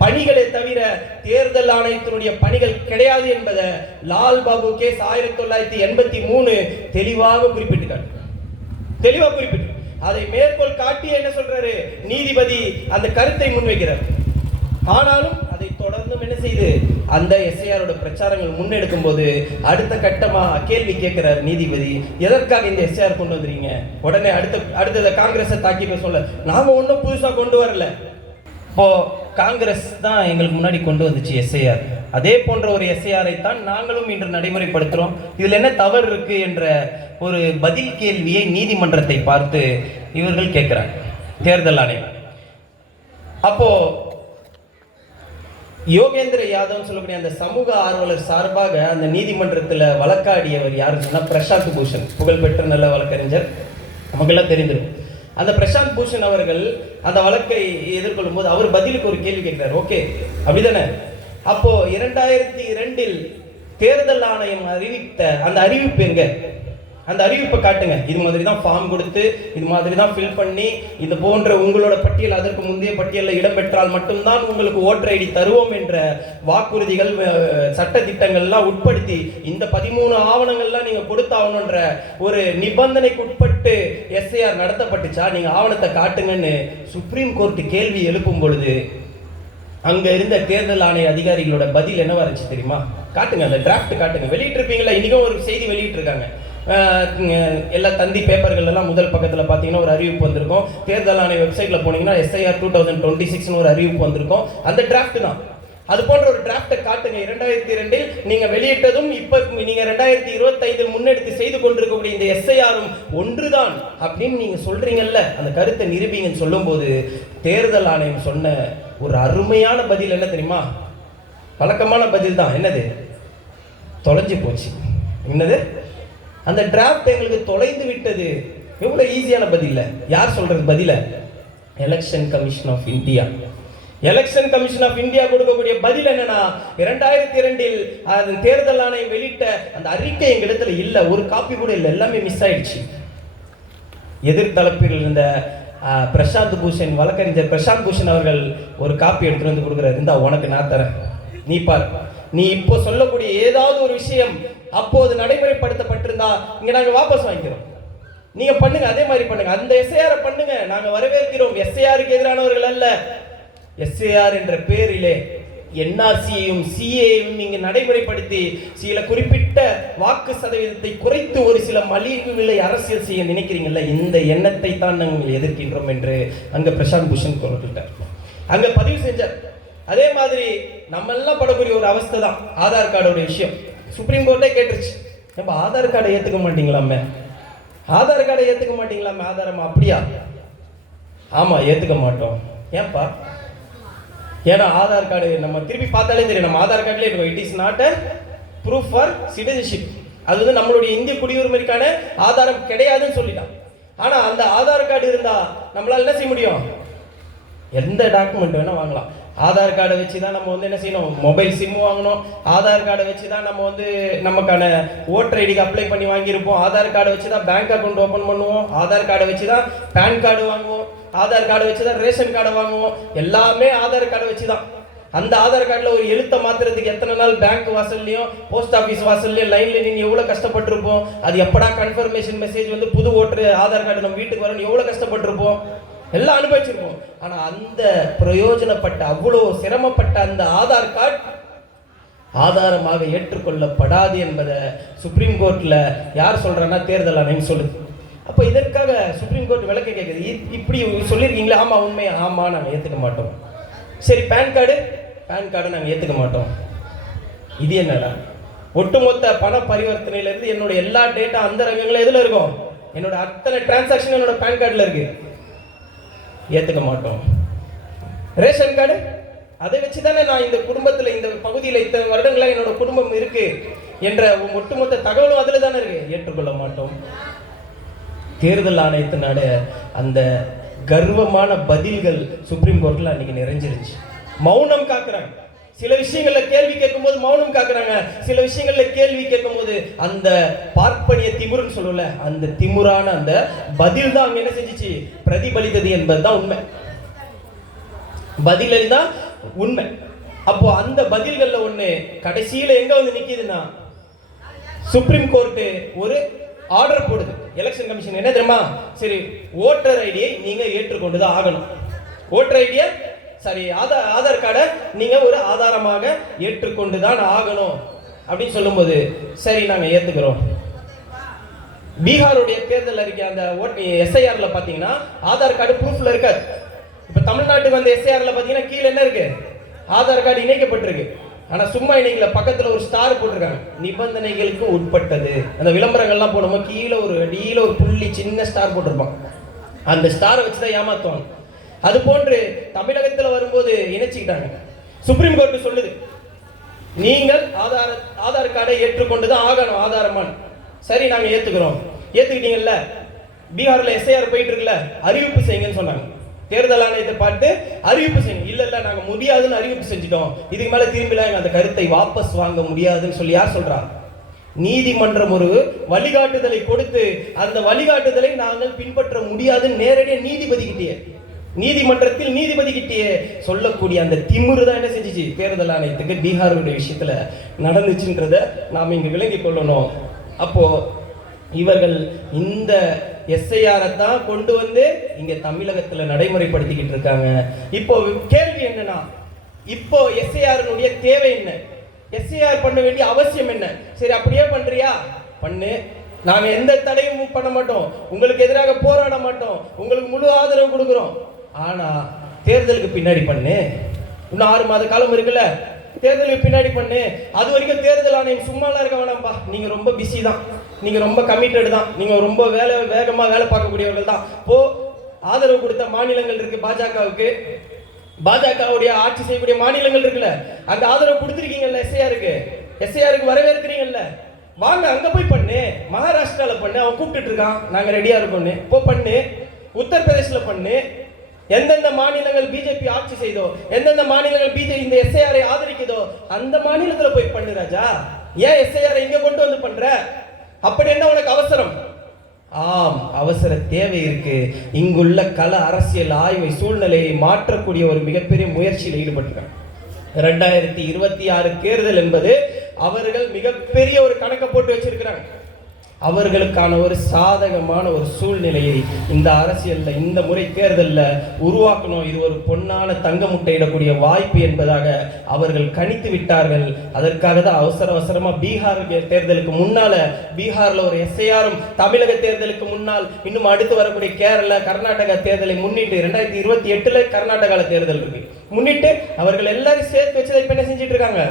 பணிகளை தவிர தேர்தல் ஆணையத்தினுடைய பணிகள் கிடையாது என்பதை லால் பாபு கேஸ் 1983 தெளிவாக குறிப்பிட்டார். அதை மேற்கோள் காட்டி என்ன சொல்றாரு நீதிபதி, அந்த கருத்தை முன்வைக்கிறார். ஆனாலும் அதை தொடர்ந்து என்ன செய்து அந்த எஸ்ஐஆரோட பிரச்சாரங்கள் முன்னெடுக்கும் போது அடுத்த கட்டமா கேள்வி கேட்கிறார் நீதிபதி, எதற்காக இந்த எஸ்ஐஆர் கொண்டு வந்துறீங்க? உடனே அடுத்த காங்கிரஸை தாக்கி சொல்ல, நாம ஒன்றும் புதுசா கொண்டு வரல, இப்போ காங்கிரஸ் தான் எங்களுக்கு முன்னாடி கொண்டு வந்துச்சு எஸ்ஐஆர், அதே போன்ற ஒரு எஸ்ஐஆரை தான் நாங்களும் இன்று நடைமுறைப்படுத்துறோம், இதுல என்ன தவறு இருக்கு என்ற ஒரு பதில் கேள்வியை நீதிமன்றத்தை பார்த்து இவர்கள் கேட்கிறாங்க, தேர்தல் ஆணையம். அப்போ யோகேந்திர யாதவ் சொல்லக்கூடிய அந்த சமூக ஆர்வலர் சார்பாக அந்த நீதிமன்றத்தில் வழக்காடியவர் யாருன்னு சொன்னா பிரசாந்த் பூஷன், புகழ்பெற்ற நல்ல வழக்கறிஞர், நமக்கெல்லாம் தெரிந்திருக்கும். அந்த பிரசாந்த் பூஷன் அவர்கள் அந்த வழக்கை எதிர்கொள்ளும் போது அவர் பதிலுக்கு ஒரு கேள்வி கேட்கிறார். ஓகே, அப்படிதானே? அப்போ 2002 தேர்தல் ஆணையம் அறிவித்த அந்த அறிவிப்பு எங்க? அந்த அறிவிப்பை காட்டுங்க. இது மாதிரி தான் ஃபார்ம் கொடுத்து, இது மாதிரி தான் ஃபில் பண்ணி, இது போன்ற உங்களோட பட்டியல் அதற்கு முந்தைய பட்டியலில் இடம்பெற்றால் மட்டும்தான் உங்களுக்கு ஓட்டர் ஐடி தருவோம் என்ற வாக்குறுதிகள், சட்ட திட்டங்கள்லாம் உட்படுத்தி இந்த 13 ஆவணங்கள்லாம் நீங்க கொடுத்தாகணுன்ற ஒரு நிபந்தனைக்கு உட்பட்டு எஸ்ஐஆர் நடத்தப்பட்டுச்சா? நீங்க ஆவணத்தை காட்டுங்கன்னு சுப்ரீம் கோர்ட் கேள்வி எழுப்பும் பொழுது அங்க இருந்த தேர்தல் ஆணைய அதிகாரிகளோட பதில் என்னவா இருந்துச்சு தெரியுமா? காட்டுங்க, அந்த டிராஃப்ட் காட்டுங்க. வெளியிட்டு இருப்பீங்களா? இன்னைக்கும் ஒரு செய்தி வெளியிட்டு இருக்காங்க. எல்லா தந்தி பேப்பர்கள் எல்லாம் முதல் பக்கத்தில் பார்த்தீங்கன்னா ஒரு அறிவிப்பு வந்திருக்கும். தேர்தல் ஆணைய வெப்சைட்ல போனீங்கன்னா SIR 2026 ஒரு அறிவிப்பு வந்திருக்கும். அந்த டிராஃப்ட் தான். அது போன்ற ஒரு டிராப்டை காட்டுங்க. 2002 நீங்க வெளியிட்டதும் இப்ப நீங்க 2025 முன்னெடுத்து செய்து கொண்டிருக்கக்கூடிய இந்த எஸ்ஐஆரும் ஒன்றுதான் அப்படின்னு நீங்க சொல்றீங்கல்ல, அந்த கருத்தை நிரூபிங்கன்னு சொல்லும்போது தேர்தல் ஆணையம் சொன்ன ஒரு அருமையான பதில் என்ன தெரியுமா? வழக்கமான பதில் தான். என்னது? தொலைஞ்சு போச்சு. என்னது? அந்த டிராப்ட் எங்களுக்கு தொலைந்து விட்டது. எவ்வளவு ஈஸியான பதில். யார் சொல்றது பதில? Election commission of India. Election commission of India கொடுக்கக்கூடிய பதில் என்னன்னா, 2002 அது தேர்தல் ஆணையம் வெளியிட்ட அந்த அறிக்கை எங்க இடத்துல இல்ல, ஒரு காப்பி கூட இல்லை, எல்லாமே மிஸ் ஆயிடுச்சு. எதிர்த்தரப்பில் இருந்த பிரசாந்த் பூஷன், வழக்கறிஞர் பிரசாந்த் பூஷன் அவர்கள் ஒரு காப்பி எடுத்துட்டு வந்து கொடுக்குறாரு. இருந்தா உனக்கு நான் தரேன், நீ பாரு, நீ இப்போ சொல்லக்கூடிய ஏதாவது ஒரு விஷயம் அப்போது நடைமுறைப்படுத்தப்பட்டிருந்தா இங்க நாங்க வாபஸ் வாங்கிக்கிறோம், நீங்க பண்ணுங்க, அதே மாதிரி பண்ணுங்க, அந்த எஸ்ஐஆர் பண்ணுங்க, நாங்க வரவேற்கிறோம். எஸ்ஐஆருக்கு எதிரானவர்கள் அல்ல. எஸ்ஐஆர் என்ற பேரிலே என்ஆர்சியையும் சிஏயும் நீங்க நடைமுறைப்படுத்தி சில குறிப்பிட்ட வாக்கு சதவீதத்தை குறைத்து ஒரு சில மலிவு விலை அரசியல் செய்ய நினைக்கிறீங்கல்ல, இந்த எண்ணத்தை தான் நாங்கள் எதிர்க்கின்றோம் என்று அங்க பிரசாந்த் பூஷன் குறிப்பிட்டார், அங்க பதிவு செஞ்சார். அதே மாதிரி நம்ம எல்லாம் படக்கூடிய ஒரு அவஸ்தை தான் ஆதார் கார்டோட விஷயம். சுப்ரீம் கோர்ட்டே கேட்டுருச்சு, நம்ம ஆதார் கார்டை ஏத்துக்க மாட்டீங்களாமே, ஆதார் கார்டை ஏத்துக்க மாட்டீங்களாமே, ஆதாரமா? அப்படியா? ஆமா, ஏத்துக்க மாட்டோம். ஏன்பா? ஏன்னா ஆதார் கார்டு நம்ம திருப்பி பார்த்தாலே தெரியும், நம்ம ஆதார் கார்டுல இருக்கும், it is not a proof for citizenship. அது வந்து நம்மளுடைய இந்திய குடியுரிமைக்கான ஆதாரம் கிடையாதுன்னு சொல்லிட்டான். ஆனா அந்த ஆதார் கார்டு இருந்தா நம்மளால என்ன செய்ய முடியும்? எந்த டாக்குமெண்ட் வேணா வாங்கலாம். ஆதார் கார்டை வச்சு தான் நம்ம வந்து என்ன செய்யணும்? மொபைல் சிம் வாங்கணும். ஆதார் கார்டை வச்சு தான் நம்ம வந்து நமக்கான ஓட்டர் ஐடிக்கு அப்ளை பண்ணி வாங்கியிருப்போம். ஆதார் கார்டை வச்சு தான் பேங்க் அக்கௌண்ட் ஓப்பன் பண்ணுவோம். ஆதார் கார்டை வச்சு தான் பேன் கார்டு வாங்குவோம். ஆதார் கார்டை வச்சு தான் ரேஷன் கார்டை வாங்குவோம். எல்லாமே ஆதார் கார்டை வச்சு தான். அந்த ஆதார் கார்டில் ஒரு எழுத்தை மாத்துறதுக்கு எத்தனை நாள் பேங்க் வாசல்லையும் போஸ்ட் ஆஃபீஸ் வாசல்லையும் லைன்ல நீங்கள் எவ்வளோ கஷ்டப்பட்டிருப்போம். அது எப்படா கன்ஃபர்மேஷன் மெசேஜ் வந்து புது ஓட்டர் ஆதார் கார்டு நம்ம வீட்டுக்கு வரணும், எவ்வளோ கஷ்டப்பட்டிருப்போம், எல்லாம் அனுபவிச்சிருப்போம். ஆனா அந்த பிரயோஜனப்பட்ட அவ்வளோ சிரமப்பட்ட அந்த ஆதார் கார்டு ஆதாரமாக ஏற்றுக்கொள்ளப்படாது என்பதை சுப்ரீம் கோர்ட்ல யார் சொல்றான்னா தேர்தல் ஆணையம் சொல்லுது. அப்போ இதற்காக சுப்ரீம் கோர்ட் விளக்க கேட்குது, இப்படி சொல்லியிருக்கீங்களா? ஆமா, உண்மையா? ஆமா, நாங்கள் ஏற்றுக்க மாட்டோம். சரி, பேன் கார்டு நாங்கள் ஏற்றுக்க மாட்டோம். இது என்னடா? ஒட்டுமொத்த பண பரிவர்த்தனையிலிருந்து என்னோட எல்லா டேட்டா அந்த ரகங்களும் எதுல இருக்கும்? என்னோட அத்தனை டிரான்சாக்ஷன் என்னோட பேன் கார்டில் இருக்கு, ஏற்றுக்க மாட்டோம். ரேஷன் கார்டு அதை வச்சு தானே நான் இந்த குடும்பத்தில் இந்த பகுதியில் இத்தனை வருடங்களாக என்னோட குடும்பம் இருக்கு என்ற ஒட்டுமொத்த தகவலும் அதில் தானே இருக்கு, ஏற்றுக்கொள்ள மாட்டோம். தேர்தல் ஆணையத்தினால அந்த கர்வமான பதில்கள் சுப்ரீம் கோர்ட்ல அன்னைக்கு நிறைஞ்சிருச்சு. மௌனம் காக்குறாங்க. சில விஷயங்கள்ல கேள்வி கேட்கும் போது மௌனம் காக்குறாங்க, சில விஷயங்கள்ல கேள்வி கேட்கும் போது அந்த பார்ப்பனிய திமுருன்னு சொல்லல, அந்த திமுறான அந்த பதில் தான் அங்க என்ன செஞ்சிச்சு? பிரதிபலித்தது என்பதுதான் உண்மை. பதில் தான் உண்மை. அப்போ அந்த பதில்கள்ல ஒண்ணு கடைசியில எங்க வந்து நிக்குதுன்னா, சுப்ரீம் கோர்ட் ஒரு ஆர்டர் போடுது. எலெக்ஷன் கமிஷன் என்ன தெரியுமா? சரி, ஓட்டர் ஐடியை நீங்க ஏற்றுக்கொண்டுதான் ஆகணும். ஓட்டர் ஐடியை ஆதார் கார்டை நீங்க ஒரு ஆதாரமாக ஏற்றுக்கொண்டுதான் ஆகணும் அப்படின்னு சொல்லும்போது சரி நாங்க ஏத்துக்கிறோம். பீகாருடைய தேர்தல் அறிக்கை அந்த எஸ்ஐஆர்ல பாத்தீங்கன்னா ஆதார் கார்டு ப்ரூஃப்ல இருக்காது. இப்ப தமிழ்நாட்டுக்கு வந்த எஸ்ஐஆர்ல பாத்தீங்கன்னா கீழே என்ன இருக்கு? ஆதார் கார்டு இணைக்கப்பட்டிருக்கு. ஆனா சும்மா இணைக்கல, பக்கத்துல ஒரு ஸ்டார் போட்டிருக்காங்க, நிபந்தனைகளுக்கு உட்பட்டது. அந்த விளம்பரங்கள்லாம் போடும்போது கீழே ஒரு அடியில ஒரு புள்ளி சின்ன ஸ்டார் போட்டிருப்பான். அந்த ஸ்டாரை வச்சுதான் ஏமாத்துவாங்க. அது போன்று தமிழகத்தில் வரும்போது இணைச்சிக்கிட்டாங்க. சுப்ரீம் கோர்ட் சொல்லுது, நீங்கள் ஆதார் கார்டை ஏற்றுக்கொண்டுதான் ஆகணும் ஆதாரமான். சரி, நாங்க ஏத்துக்கிறோம். ஏத்துக்கிட்டீங்கல்ல, பீகார்ல எஸ்ஐஆர் போயிட்டு இருக்குல்ல, அறிவிப்பு செய்யுங்கன்னு சொன்னாங்க. தேர்தல் ஆணையத்தை பார்த்து அறிவிப்பு செய்யுங்க. இல்ல நாங்க முடியாதுன்னு அறிவிப்பு செஞ்சுட்டோம், இதுக்கு மேல திரும்பிலாம் அந்த கருத்தை வாபஸ் வாங்க முடியாதுன்னு சொல்லி யார் சொல்றா? நீதிமன்றம் ஒரு வழிகாட்டுதலை கொடுத்து அந்த வழிகாட்டுதலை நாங்கள் பின்பற்ற முடியாதுன்னு நேரடியாக நீதிமன்றத்தில் நீதிபதி கிட்டே சொல்லக்கூடிய அந்த திமிரு தான் என்ன செஞ்சிச்சு? தேர்தல் ஆணையத்துக்கு பீகாருடைய விஷயத்துல நடந்துச்சுன்றத நாம் இங்கு விளங்கிக் கொள்ளணும். அப்போ இவர்கள் இந்த எஸ்ஐஆரை தான் கொண்டு வந்து இங்க தமிழகத்துல நடைமுறைப்படுத்திக்கிட்டு இருக்காங்க. இப்போ கேள்வி என்னன்னா, இப்போ எஸ்ஐஆருடைய தேவை என்ன? எஸ்ஐஆர் பண்ண வேண்டிய அவசியம் என்ன? சரி, அப்படியே பண்றியா பண்ணு, நாங்க எந்த தடையும் பண்ண மாட்டோம், உங்களுக்கு எதிராக போராட மாட்டோம், உங்களுக்கு முழு ஆதரவு கொடுக்கிறோம். ஆனா தேர்தலுக்கு பின்னாடி பண்ணு. இன்னும் 6 மாத காலம் இருக்குல்ல, தேர்தலுக்கு பின்னாடி பண்ணு. அது வரைக்கும் தேர்தல் ஆணையம் சும்மாலாம் இருக்க வேணாம்பா, நீங்க ரொம்ப பிஸி தான், நீங்க ரொம்ப கமிட்டட் தான், நீங்க ரொம்ப வேகமா வேலை பார்க்கக்கூடியவர்கள் தான். இப்போ ஆதரவு கொடுத்த மாநிலங்கள் இருக்கு பாஜகவுக்கு, பாஜகவுடைய ஆட்சி செய்யக்கூடிய மாநிலங்கள் இருக்குல்ல, அங்க ஆதரவு கொடுத்துருக்கீங்கல்ல, எஸ்ஐஆருக்கு வரவேற்கிறீங்கல்ல, வாங்க அங்க போய் பண்ணு. மகாராஷ்டிரால பண்ணு, அவன் கூப்பிட்டு இருக்கான், நாங்க ரெடியா இருக்கோம்னு, இப்போ பண்ணு. உத்தரப்பிரதேசில் பண்ணு. எந்தெந்த மாநிலங்கள் பிஜேபி ஆட்சி செய்தோ, எந்தெந்த மாநிலங்கள் பிஜேபி இந்த எஸ்ஐஆரை ஆதரிக்குதோ அந்த மாநிலத்தில் போய் பண்ணு ராஜா. ஏன் எஸ்ஐஆரை இங்க கொண்டு வந்து பண்ற? அப்படி என்ன உனக்கு அவசரம்? ஆம், அவசர தேவை இருக்கு. இங்குள்ள கள அரசியல் ஆய்வை சூழ்நிலையை மாற்றக்கூடிய ஒரு மிகப்பெரிய முயற்சியில் ஈடுபட்டிருக்காங்க. 2026 தேர்தல் என்பது அவர்கள் மிகப்பெரிய ஒரு கணக்கை போட்டு வச்சிருக்கிறாங்க. அவர்களுக்கான ஒரு சாதகமான ஒரு சூழ்நிலையை இந்த அரசியல்ல இந்த முறை தேர்தலில் உருவாக்கணும். இது ஒரு பொன்னான தங்க முட்டையிடக்கூடிய வாய்ப்பு என்பதாக அவர்கள் கணித்து விட்டார்கள். அதற்காக தான் அவசரமா பீகார் தேர்தலுக்கு முன்னால, பீகார்ல ஒரு எஸ்ஐஆரும், தமிழக தேர்தலுக்கு முன்னால் இன்னும் அடுத்து வரக்கூடிய கேரளா கர்நாடகா தேர்தலை முன்னிட்டு 2028 கர்நாடகால தேர்தல் இருக்கு, முன்னிட்டு அவர்கள் எல்லாரும் சேர்த்து வச்சு இப்ப என்ன செஞ்சிட்டு இருக்காங்க,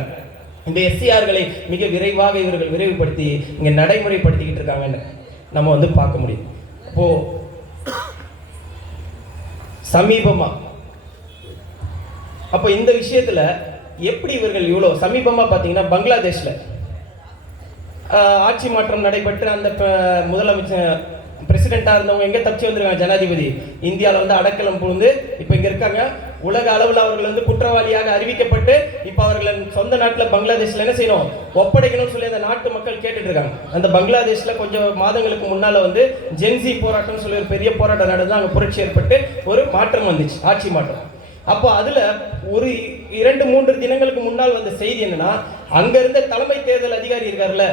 இந்த எஸ்சிஆர்களை மிக விரைவாக இவர்கள் விரைவுபடுத்தி இங்க நடைமுறைப்படுத்திக்கிட்டு இருக்காங்கன்னு நம்ம பார்க்க முடியும். இப்போ சமீபமா அப்போ இந்த விஷயத்துல எப்படி இவர்கள் இவ்வளவு சமீபமா பாத்தீங்கன்னா, பங்களாதேஷ்ல ஆட்சி மாற்றம் நடைபெற்று அந்த முதலமைச்சர் பிரசிடென்டா இருந்தவங்க எங்க தப்பிச்சு வந்திருக்காங்க, ஜனாதிபதி இந்தியாவில் அடக்கலம் புகுந்து இப்ப இங்க இருக்காங்க. உலக அளவில் அவர்கள் குற்றவாளியாக அறிவிக்கப்பட்டு இப்ப அவர்கள் சொந்த நாட்டில் பங்களாதேஷ்ல என்ன செய்யணும், ஒப்படைக்கணும்னு சொல்லி அந்த நாட்டு மக்கள் கேட்டுட்டு இருக்காங்க. அந்த பங்களாதேஷ்ல கொஞ்சம் மாதங்களுக்கு முன்னால ஜென்சி போராட்டம் சொல்லி ஒரு பெரிய போராட்டம் நடந்து அங்க புரட்சி ஏற்பட்டு ஒரு மாற்றம் வந்துச்சு, ஆட்சி மாற்றம். அப்போ அதுல ஒரு 2-3 தினங்களுக்கு முன்னால் வந்த செய்தி என்னன்னா, அங்க இருந்த தலைமை தேர்தல் அதிகாரி இருக்காருல்ல,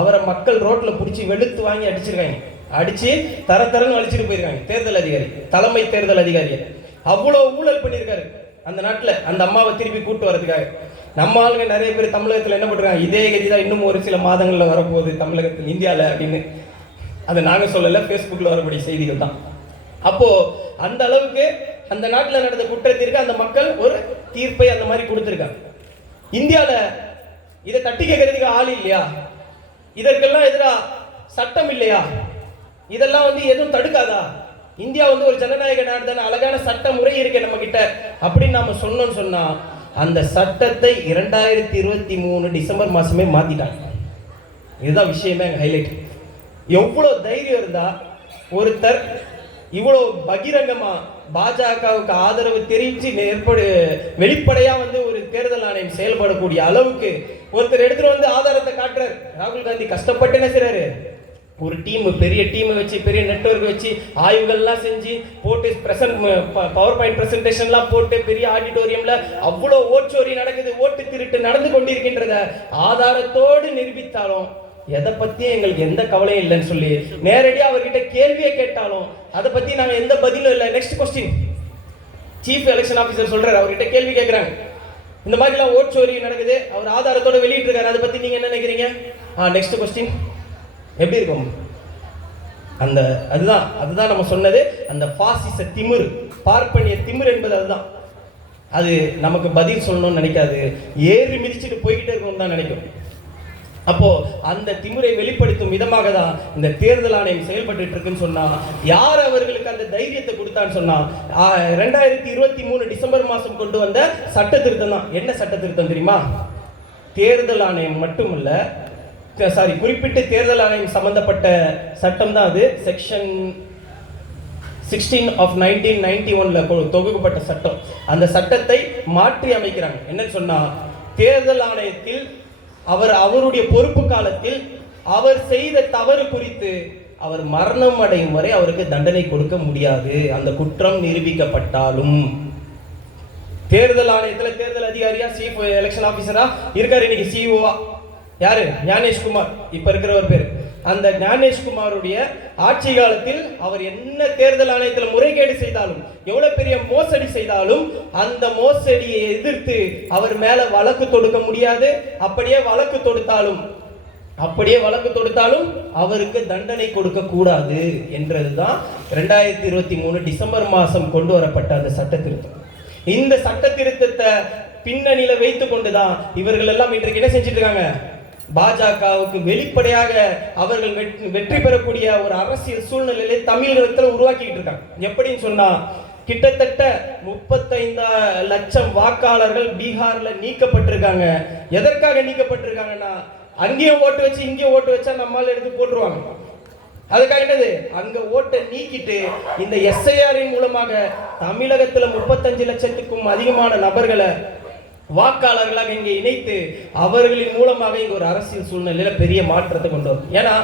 அவரை மக்கள் ரோட்ல பிடிச்சி வெளுத்து வாங்கி அடிச்சிருக்காங்க. அடிச்சு தரன்னு அழிச்சிட்டு போயிருக்காங்க. தேர்தல் அதிகாரி, தலைமை தேர்தல் அதிகாரி அவ்வளவு ஊழல் பண்ணியிருக்காரு அந்த நாட்டில், அந்த அம்மாவை திருப்பி கூட்டு வரதுக்காக. நம்ம ஆளுங்க நிறைய பேர் தமிழகத்தில் என்ன பண்றாங்க, இதே கதி தான் இன்னும் ஒரு சில மாதங்கள்ல வரப்போகுது தமிழகத்தில், இந்தியாவில் அப்படின்னு. அதை நாங்கள் சொல்லல, ஃபேஸ்புக்கில் வரக்கூடிய செய்திகள் தான். அப்போ அந்த அளவுக்கு அந்த நாட்டில் நடந்த குற்றத்திற்கு அந்த மக்கள் ஒரு தீர்ப்பை அந்த மாதிரி கொடுத்துருக்காங்க. இந்தியாவில் இதை தட்டி கேட்கறதுக்கு ஆள் இல்லையா? இதற்கெல்லாம் எதிராக சட்டம் இல்லையா? இதெல்லாம் எதுவும் தடுக்காதா? இந்தியா ஒரு ஜனநாயக நாடு தானே, அழகான சட்ட முறை இருக்கு நம்ம கிட்ட அப்படின்னு நாம சொன்னோம்னு சொன்னா, அந்த சட்டத்தை 2023 டிசம்பர் மாசமே மாத்திட்டாங்க. இதுதான் விஷயமே ஹைலைட். எவ்வளவு தைரியம் இருந்தா ஒருத்தர் இவ்வளவு பகிரங்கமா பாஜகவுக்கு ஆதரவு தெரிவித்து வெளிப்படையா ஒரு தேர்தல் ஆணையம் செயல்படக்கூடிய அளவுக்கு ஒருத்தர் எடுத்துட்டு ஆதாரத்தை காட்டுறாரு. ராகுல் காந்தி கஷ்டப்பட்டு என்ன செய்றாரு, ஒரு டீம், பெரிய டீம் வச்சு, பெரிய நெட்வொர்க் வச்சு, ஆய்வுகள்லாம் செஞ்சு போட்டு பவர் பாயிண்ட் பிரசன்டேஷன்லாம் போட்டு பெரிய ஆடிட்டோரியம்ல அவ்வளோ ஓட்சோரி நடக்குது, ஓட்டு திருட்டு நடந்து கொண்டிருக்கின்றத ஆதாரத்தோடு நிரூபித்தாலும் எதை பத்தியும் எங்களுக்கு எந்த கவலையும் இல்லைன்னு சொல்லி நேரடியாக அவர்கிட்ட கேள்வியை கேட்டாலும் அதை பத்தி நாங்க எந்த பதிலும் இல்லை. Next question, chief election officer சொல்றாரு, அவர்கிட்ட கேள்வி கேட்கிறாங்க, இந்த மாதிரிலாம் ஓட்சோரி நடக்குது, அவர் ஆதாரத்தோட வெளியிட்டு இருக்காரு, அதை பத்தி நீங்க என்ன நினைக்கிறீங்க? நெக்ஸ்ட் கொஸ்டின் எப்படி இருக்கும்? அதுதான் நம்ம சொன்னது, அந்த பாசிச திமிர், பார்ப்பனிய திமிர் என்பது அதுதான். அது நமக்கு பதில் சொல்லணும்னு நினைக்காது, ஏறி மிதிச்சுட்டு போய்கிட்டே இருக்கணும்னு தான் நினைக்கும். அப்போ அந்த திமிரை வெளிப்படுத்தும் விதமாக தான் இந்த தேர்தல் ஆணையம் செயல்பட்டு இருக்குன்னு சொன்னா, யார் அவர்களுக்கு அந்த தைரியத்தை கொடுத்தான்னு சொன்னா, 2023 டிசம்பர் மாசம் கொண்டு வந்த சட்ட திருத்தம் தான். என்ன சட்ட திருத்தம் தெரியுமா? தேர்தல் ஆணையம் மட்டுமல்ல, குறிப்பிட்ட தேர்தல் ஆணையம் சம்பந்தப்பட்ட சட்டம் தான் அது. செக்ஷன் 16 of 1991 தொகுக்கப்பட்ட சட்டம். அந்த சட்டத்தை மாற்றி அமைக்கிறாங்க. என்னன்னு சொன்னா, தேர்தல் ஆணையத்தில் அவருடைய பொறுப்பு காலத்தில் அவர் செய்த தவறு குறித்து அவர் மரணம் அடையும் வரை அவருக்கு தண்டனை கொடுக்க முடியாது, அந்த குற்றம் நிரூபிக்கப்பட்டாலும். தேர்தல் ஆணையத்தில் தேர்தல் அதிகாரியா, சீஃப் எலெக்ஷன் ஆபீசரா இருக்காரு இன்னைக்கு, சிஇஓவா யாரு, ஞானேஷ்குமார் இப்ப இருக்கிறவர் பேர். அந்த ஞானேஷ்குமாருடைய ஆட்சி காலத்தில் அவர் என்ன தேர்தல் ஆணையத்தில் முறைகேடு செய்தாலும், எவ்வளவு பெரிய மோசடி செய்தாலும், அந்த மோசடியை எதிர்த்து அவர் மேல வழக்கு தொடுக்க முடியாது. அப்படியே வழக்கு தொடுத்தாலும் அவருக்கு தண்டனை கொடுக்க கூடாது என்றதுதான் 2023 டிசம்பர் மாசம் கொண்டு வரப்பட்ட அந்த சட்ட திருத்தம். இந்த சட்ட திருத்தத்தை பின்னணியில வைத்து கொண்டுதான் இவர்கள் எல்லாம் இன்றைக்கு என்ன செஞ்சிட்டு இருக்காங்க, பாஜகவுக்கு வெளிப்படையாக அவர்கள் வெற்றி பெறக்கூடிய ஒரு அரசியல் சூழ்நிலையிலே தமிழகத்தில் உருவாக்கிட்டு இருக்காங்க. எப்படின்னு சொன்னா, கிட்டத்தட்ட 35 லட்சம் வாக்காளர்கள் பீகார்ல நீக்கப்பட்டிருக்காங்க. எதற்காக நீக்கப்பட்டிருக்காங்கன்னா, அங்கேயும் ஓட்டு வச்சு இங்கேயும் ஓட்டு வச்சா நம்மால எடுத்து போட்டுருவாங்க. அதுக்காக என்னது, அங்க ஓட்டை நீக்கிட்டு இந்த எஸ்ஐஆரின் மூலமாக தமிழகத்துல 35 லட்சத்துக்கும் அதிகமான நபர்களை வாக்காளர்களாக இங்கே இணைத்து அவர்களின் மூலமாக இங்க ஒரு அரசியல் சூழ்நிலையில பெரிய மாற்றத்தை கொண்டு வரும். ஏன்னா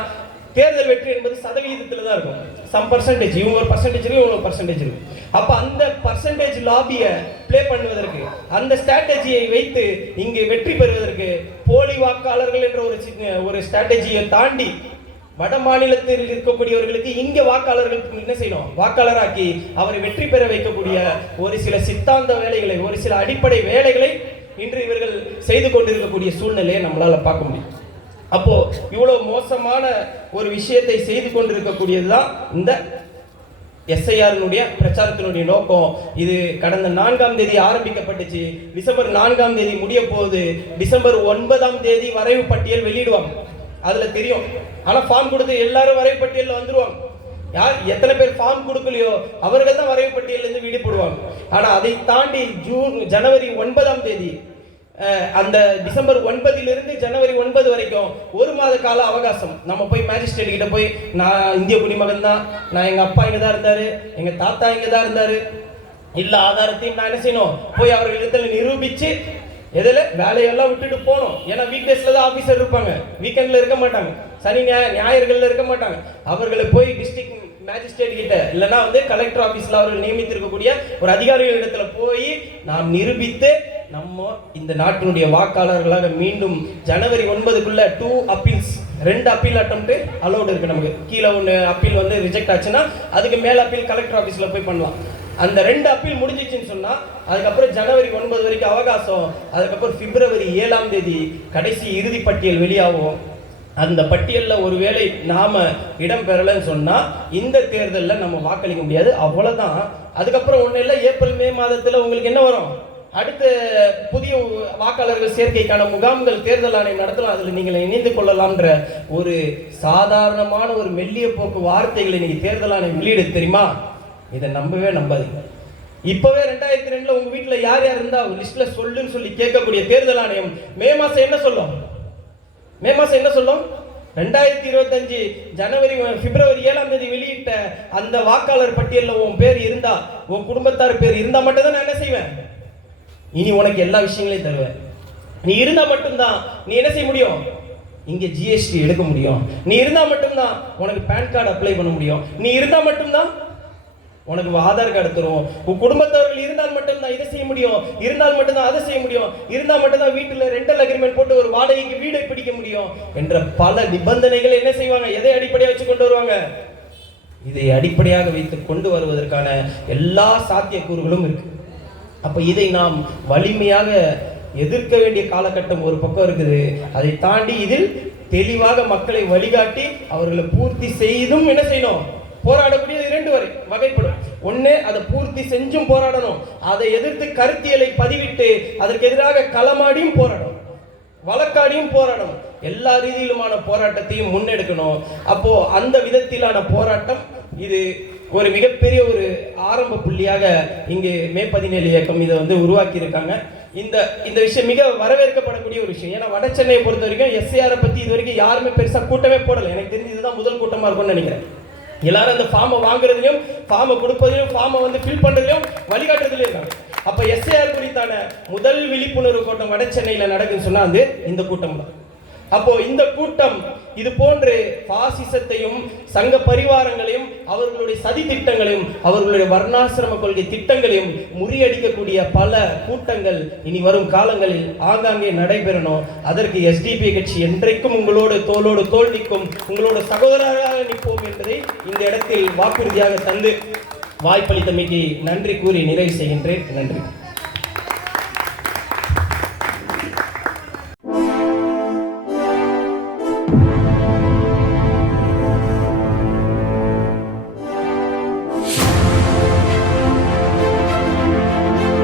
தேர்தல் வெற்றி என்பது சதவீதத்தில் தான் இருக்கும். சம் பர்சன்டேஜ், இவங்க ஒரு பர்சன்டேஜ் இருக்கு, இவங்க ஒரு பர்சன்டேஜ் இருக்கு. அப்ப அந்த பர்சன்டேஜ் லாபியை பிளே பண்ணுவதற்கு, அந்த ஸ்ட்ராட்டஜியை வைத்து இங்கு வெற்றி பெறுவதற்கு போலி வாக்காளர்கள் என்ற ஒரு ஸ்ட்ராட்டஜியை தாண்டி வட மாநிலத்தில் இருக்கக்கூடியவர்களுக்கு இங்க வாக்காளர்கள் என்ன செய்யணும், வாக்காளராக்கி அவரை வெற்றி பெற வைக்கக்கூடிய ஒரு சில சித்தாந்த வேலைகளை, ஒரு சில அடிப்படை வேலைகளை இன்று இவர்கள் செய்து கொண்டிருக்கக்கூடிய சூழ்நிலையை நம்மளால பார்க்க முடியும். அப்போ இவ்வளவு மோசமான ஒரு விஷயத்தை செய்து கொண்டிருக்கக்கூடியதுதான் இந்த எஸ்ஐஆரினுடைய பிரச்சாரத்தினுடைய நோக்கம். இது கடந்த 4ஆம் தேதி ஆரம்பிக்கப்பட்டுச்சு. டிசம்பர் 4ஆம் தேதி முடிய போகுது. டிசம்பர் 9ஆம் தேதி வரைவு பட்டியல் வெளியிடுவாங்க. அதுல தெரியும். ஆனா ஃபார்ம் கொடுத்து எல்லாரும் வரைவு பட்டியலில் வந்துருவாங்க. யார் எத்தனை பேர் ஃபார்ம் கொடுக்கலையோ அவர்கள் தான் வரைவு பட்டியலில் இருந்து விடுபடுவாங்க. ஆனா அதை தாண்டி ஜனவரி 9ஆம் தேதி, அந்த டிசம்பர் 9 ஜனவரி 9 வரைக்கும் 1 மாத கால அவகாசம். நம்ம போய் மேஜிஸ்ட்ரேட் கிட்ட போய், நான் இந்திய குடிமகன் தான், நான் எங்க அப்பா இங்க தான் இருந்தாரு, எங்க தாத்தா இங்க தான் இருந்தாரு, இல்ல ஆதாரத்தையும் நான் என்ன செய்யணும், போய் அவர்களிடத்தில் நிரூபிச்சு எதில் வேலையெல்லாம் விட்டுட்டு போகணும். ஏன்னா வீக்டேஸ்ல தான் ஆபீசர் இருப்பாங்க, வீக்கெண்ட்ல இருக்க மாட்டாங்க, சனி ஞாயிறுகள்ல இருக்க மாட்டாங்க. அவர்களை போய் டிஸ்ட்ரிக்ட் மேஜிஸ்ட்ரேட் கிட்ட இல்லைன்னா கலெக்டர் ஆபீஸ்ல அவர்கள் நியமித்திருக்கக்கூடிய ஒரு அதிகாரிகள் இடத்துல போய் நாம் நிரூபித்து நம்ம இந்த நாட்டினுடைய வாக்காளர்களாக மீண்டும் ஜனவரி 9க்குள்ள 2 அப்பீல்ஸ், 2 அப்பீல் அட்டெம்ப்ட் அலௌட் இருக்கு நமக்கு. கீழே ஒன்று அப்பீல் ரிஜெக்ட் ஆச்சுன்னா அதுக்கு மேல அப்பீல் கலெக்டர் ஆபீஸ்ல போய் பண்ணலாம். அந்த 2 அப்பீல் முடிஞ்சிச்சுன்னு சொன்னா அதுக்கப்புறம் ஜனவரி 9 வரைக்கும் அவகாசம். அதுக்கப்புறம் பிப்ரவரி 7ஆம் தேதி கடைசி இறுதி பட்டியல் வெளியாகும். அந்த பட்டியலில் ஒருவேளை நாம இடம் பெறலன்னு சொன்னா இந்த தேர்தலில் நம்ம வாக்களிக்க முடியாது, அவ்வளவுதான். அதுக்கப்புறம் ஒன்றும் இல்லை, ஏப்ரல் மே மாதத்தில் உங்களுக்கு என்ன வரும், அடுத்த புதிய வாக்காளர்கள் சேர்க்கைக்கான முகாம்கள் தேர்தல் ஆணையம் நடத்தலாம், அதில் நீங்கள் இணைந்து கொள்ளலாம்ன்ற ஒரு சாதாரணமான ஒரு மெல்லிய போக்கு வார்த்தைகளை இன்னைக்கு தேர்தல் ஆணையம் வெளியிட தெரியுமா? இதை நம்பவே நம்பாதீங்க. இப்பவே 2002 உங்க வீட்டுல யார் யார் இருந்தா லிஸ்ட்ல சொல்லுன்னு சொல்லி கேட்கக்கூடிய தேர்தல் ஆணையம் மே மாசம் என்ன சொல்லும்? 2025 ஜனவரி பிப்ரவரி 7ஆம் தேதி வெளியிட்ட அந்த வாக்காளர் பட்டியலில் உன் பேர் இருந்தா, உன் குடும்பத்தார் பேர் இருந்தா மட்டும் தான் நான் என்ன செய்வேன், இனி உனக்கு எல்லா விஷயங்களையும் தருவேன். நீ இருந்தா மட்டும்தான் நீ என்ன செய்ய முடியும், இங்க ஜிஎஸ்டி எடுக்க முடியும். நீ இருந்தா மட்டும்தான் உனக்கு பேன் கார்டு அப்ளை பண்ண முடியும். நீ இருந்தா மட்டும்தான் உனக்கு ஆதார் கார்டு தரும். உன் குடும்பத்தவர்கள் இருந்தால் மட்டும்தான் இதை செய்ய முடியும், இருந்தால் மட்டும்தான் அதை செய்ய முடியும், இருந்தால் மட்டும்தான் வீட்டுல ரெண்டல் அக்ரிமெண்ட் போட்டு ஒரு வாடகைக்கு வீடை பிடிக்க முடியும் என்ற பல நிபந்தனைகள் என்ன செய்வாங்க, எதை அடிப்படையாக வச்சு கொண்டு வருவாங்க, இதை அடிப்படையாக வைத்து கொண்டு வருவதற்கான எல்லா சாத்தியக்கூறுகளும் இருக்கு. அப்ப இதை நாம் வலிமையாக எதிர்க்க வேண்டிய காலகட்டம் ஒரு பக்கம் இருக்குது. அதை தாண்டி இதில் தெளிவாக மக்களை வழிகாட்டி அவர்களை பூர்த்தி செய்தும் என்ன செய்யணும், போராடக்கூடிய 2 வகைப்படும். ஒண்ணு, அதை பூர்த்தி செஞ்சும் போராடணும், அதை எதிர்த்து கருத்தியலை பதிவிட்டு அதற்கு எதிராக களமாடியும் போராடணும், வழக்காடியும் போராடணும், எல்லா ரீதியிலுமான போராட்டத்தையும் முன்னெடுக்கணும். அப்போ அந்த விதத்திலான போராட்டம் இது ஒரு மிகப்பெரிய ஒரு ஆரம்ப புள்ளியாக இங்கு மே 17 இயக்கம் இதை உருவாக்கி இருக்காங்க. இந்த விஷயம் மிக வரவேற்கப்படக்கூடிய ஒரு விஷயம். ஏன்னா வட சென்னையை பொறுத்த வரைக்கும் எஸ்ஐஆரை பத்தி இது வரைக்கும் யாருமே பெருசா கூட்டமே போடல. எனக்கு தெரிஞ்சு இதுதான் முதல் கூட்டமா இருக்கும்னு நினைக்கிறேன். எல்லாரும் அந்த ஃபார்மை வாங்குறதுலையும் ஃபார்மை கொடுப்பதிலும் ஃபார்மை ஃபில் பண்றதுலையும் வழிகாட்டுறதுலையும் இருக்காங்க. அப்ப எஸ்ஐஆர் குறித்தான முதல் விழிப்புணர்வு கூட்டம் வட சென்னையில் நடக்குன்னு சொன்னா இந்த கூட்டம் தான். அப்போ இந்த கூட்டம் இது போன்று பாசிசத்தையும் சங்க பரிவாரங்களையும் அவர்களுடைய சதி திட்டங்களையும் அவர்களுடைய வர்ணாசிரம கொள்கை திட்டங்களையும் முறியடிக்கக்கூடிய பல கூட்டங்கள் இனி வரும் காலங்களில் ஆங்காங்கே நடைபெறணும். அதற்கு எஸ்டிபி கட்சி என்றைக்கும் உங்களோடு தோளோடு தோள் நிற்கும், உங்களோட சகோதரராக நிற்போம் என்பதை இந்த இடத்தில் வாக்குறுதியாக தந்து வாய்ப்பளித்தமைக்கு நன்றி கூறி நிறைவு செய்கின்றேன். நன்றி.